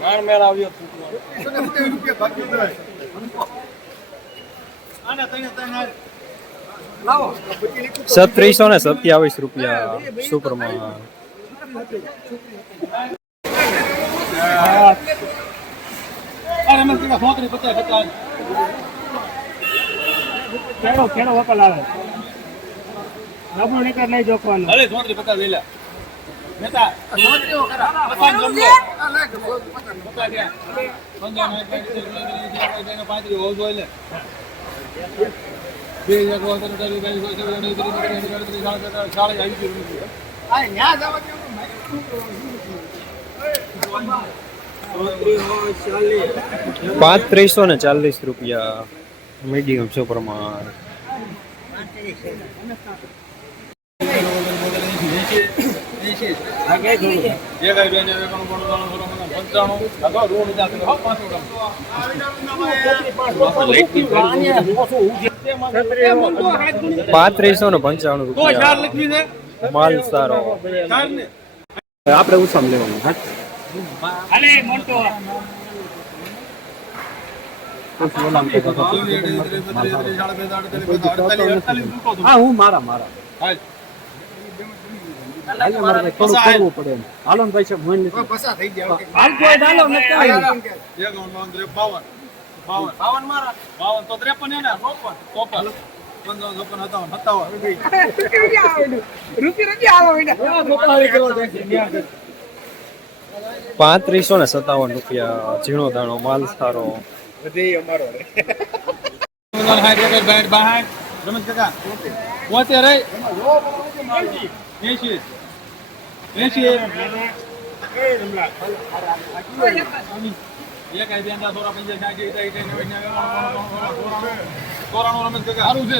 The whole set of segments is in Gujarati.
માર મેળ આવ્યો. સત્રીસો ને સત્યાવીસ રૂપિયા સુપરમાં અરે ખેડો ખેડો વકલ આવે નબળું નીકળ નહીં જોખવાનું ભલે સોતરી પચાસ વેલા. પાંત્રીસ, ને ચાલીસ રૂપિયા મીડિયમ સુપરમાં પાંત્રીસો ને પંચાણું તો રૂપિયા. માલ સારો. આપણે ઉસામ લેવાનું હા? હું મારા મારા. હાલ મારે થોડું કરવું પડે એમ. હાલો ને ભાઈ સાહેબ મને હાલ કોઈ ડાલો ને કાંઈ. બાવન મારા. બાવન તો ત્રેપન એના ચોપન. ચોપન. પંચાવન ચોપન સત્તાવન. સત્તાવન. પાંત્રીસો ને સત્તાવન રૂપિયા ઝીણો દાણો માલ સારો. કાકા પોતે રહી એસી એસી એક કાકા સારું છે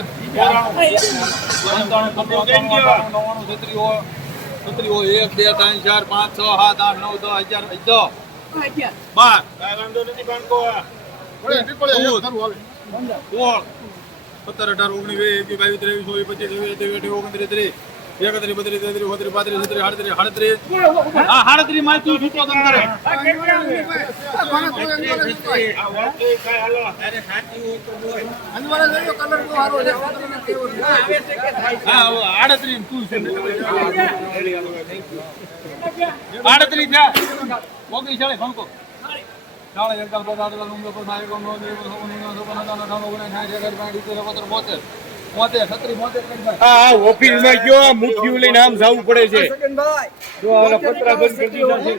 બે ત્રણ ચાર પાંચ છ સાત આઠ નવ દસ અગિયાર દસ બાર સત્તર અઢાર ઓગણીસ વીસ એકવીસ બાવીસ ત્રેવીસ ચોવીસ પચીસ સત્યાવીસ અઠ્યાવીસ ઓગણત્રીસ ત્રીસ એકત્રીસ બત્રીસ તેત્રીસ ચોત્રીસ પાંત્રીસ છત્રીસ આડત્રીસ સાડત્રીસ હા સાડત્રીસમાં તું છૂટો તમ કરે આડત્રીસ તું છે આડત્રીસ થયા ઓગણીસ ચાલીસ ફણકો ચાલે પચાસ અડતાલીસ, ઊંધો પર સાહેબ, એકોતેર, બોતેર. છત્રીસ, બોતેર, કંઈક ભાઈ. હા હા ઓફિસમાં ગયો આ લઈને આમ જવું પડે છે. જો આ પતરા બંધ કરી દીધા છે.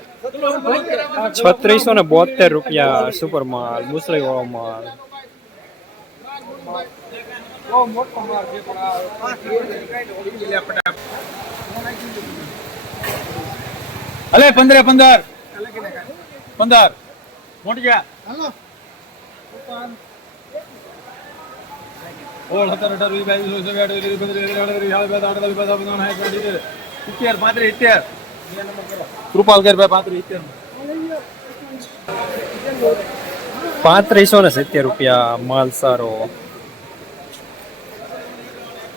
છત્રીસો ને બોતેર રૂપિયા સુપર માલ મુસળી વાળો માલ બહુ મોટો માર છે, પણ આ- અલે પંદરે પંદર. પંદર. મોટી ગયા પાંત્રીસો ને સિત્તેર રૂપિયા માલ સારો